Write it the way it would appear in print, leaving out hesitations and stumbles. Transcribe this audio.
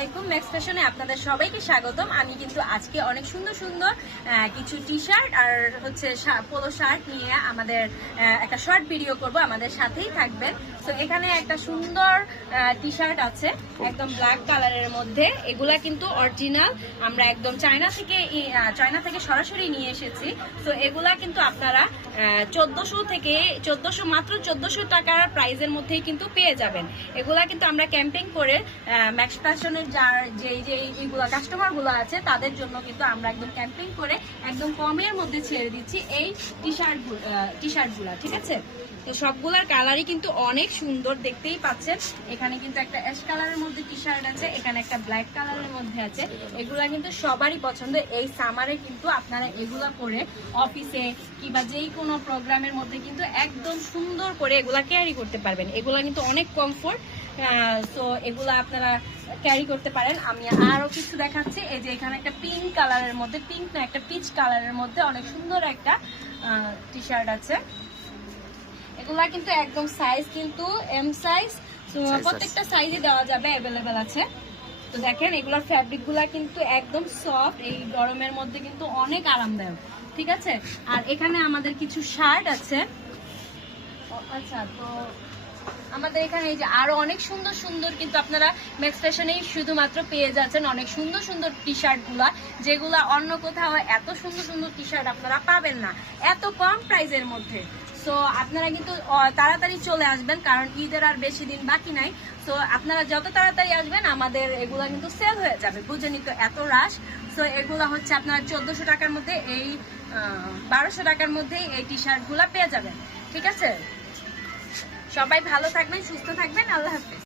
আলাইকুম। ম্যাক্স ফ্যাশনে আপনাদের সবাইকে স্বাগতম। আমি কিন্তু আজকে অনেক সুন্দর সুন্দর কিছু টি শার্ট আর হচ্ছে পোলো শার্ট নিয়ে আমাদের একটা শর্ট ভিডিও করব, আমাদের সাথেই থাকবেন। তো এখানে একটা সুন্দর টি শার্ট আছে একদম ব্ল্যাক কালারের মধ্যে। এগুলা কিন্তু অরিজিনাল, আমরা একদম চায়না থেকে সরাসরি নিয়ে এসেছি। তো এগুলা কিন্তু আপনারা 1400 মাত্র 1400 টাকার প্রাইজের মধ্যেই কিন্তু পেয়ে যাবেন। এগুলা কিন্তু আমরা ক্যাম্পেইন করে ম্যাক্স ফ্যাশনের যে এইগুলা কাস্টমার গুলো আছে তাদের জন্য কিন্তু আমরা একদম ক্যাম্পেইন করে একদম কমের মধ্যে ছেড়ে দিচ্ছি এই টি শার্ট গুলা, ঠিক আছে? তো সবগুলার কালারই কিন্তু অনেক সুন্দর, দেখতেই পাচ্ছেন। এখানে কিন্তু একটা অ্যাশ কালারের মধ্যে টি শার্ট আছে, এখানে একটা ব্ল্যাক কালারের মধ্যে আছে। এগুলা কিন্তু সবারই পছন্দ। এই সামারে কিন্তু আপনারা এগুলা পরে অফিসে কিংবা যেই কোনো প্রোগ্রামের মধ্যে কিন্তু একদম সুন্দর করে এগুলা ক্যারি করতে পারবেন। এগুলা কিন্তু অনেক কমফোর্ট। তো এগুলা আপনারা ক্যারি করতে পারেন। আমি আরো কিছু দেখাচ্ছি। এই যে এখানে একটা পিঙ্ক কালারের মধ্যে, পিঙ্ক না একটা পিচ কালারের মধ্যে অনেক সুন্দর একটা টি শার্ট আছে। এগুলা কিন্তু একদম সাইজ কিন্তু এম সাইজ, প্রত্যেকটা সাইজে দেওয়া যাবে, অ্যাভেলেবেল আছে। তো দেখেন এগুলোর ফ্যাব্রিক গুলা কিন্তু একদম সফট, এই গরমের মধ্যে কিন্তু অনেক আরামদায়ক, ঠিক আছে? আর এখানে আমাদের কিছু শার্ট আছে। আচ্ছা, তো আমাদের এখানে এই যে আরো অনেক সুন্দর সুন্দর কিন্তু আপনারা ম্যাক্স ফ্যাশনেই শুধুমাত্র পেয়ে যাচ্ছেন অনেক সুন্দর সুন্দর টি শার্ট গুলা, যেগুলা অন্য কোথাও এত সুন্দর সুন্দর টি শার্ট আপনারা পাবেন না এত কম প্রাইসের মধ্যে। সো আপনারা কিন্তু তাড়াতাড়ি চলে আসবেন, কারণ ঈদের আর বেশি দিন বাকি নাই। সো আপনারা যত তাড়াতাড়ি আসবেন আমাদের এগুলা কিন্তু সেল হয়ে যাবে, বুঝেনি তো এত রাশ। সো এগুলা হচ্ছে আপনারা 1400 টাকার মধ্যে, এই 1200 টাকার মধ্যেই এই টি শার্ট গুলা পেয়ে যাবেন, ঠিক আছে? সবাই ভালো থাকবেন, সুস্থ থাকবেন, আল্লাহ হাফেজ।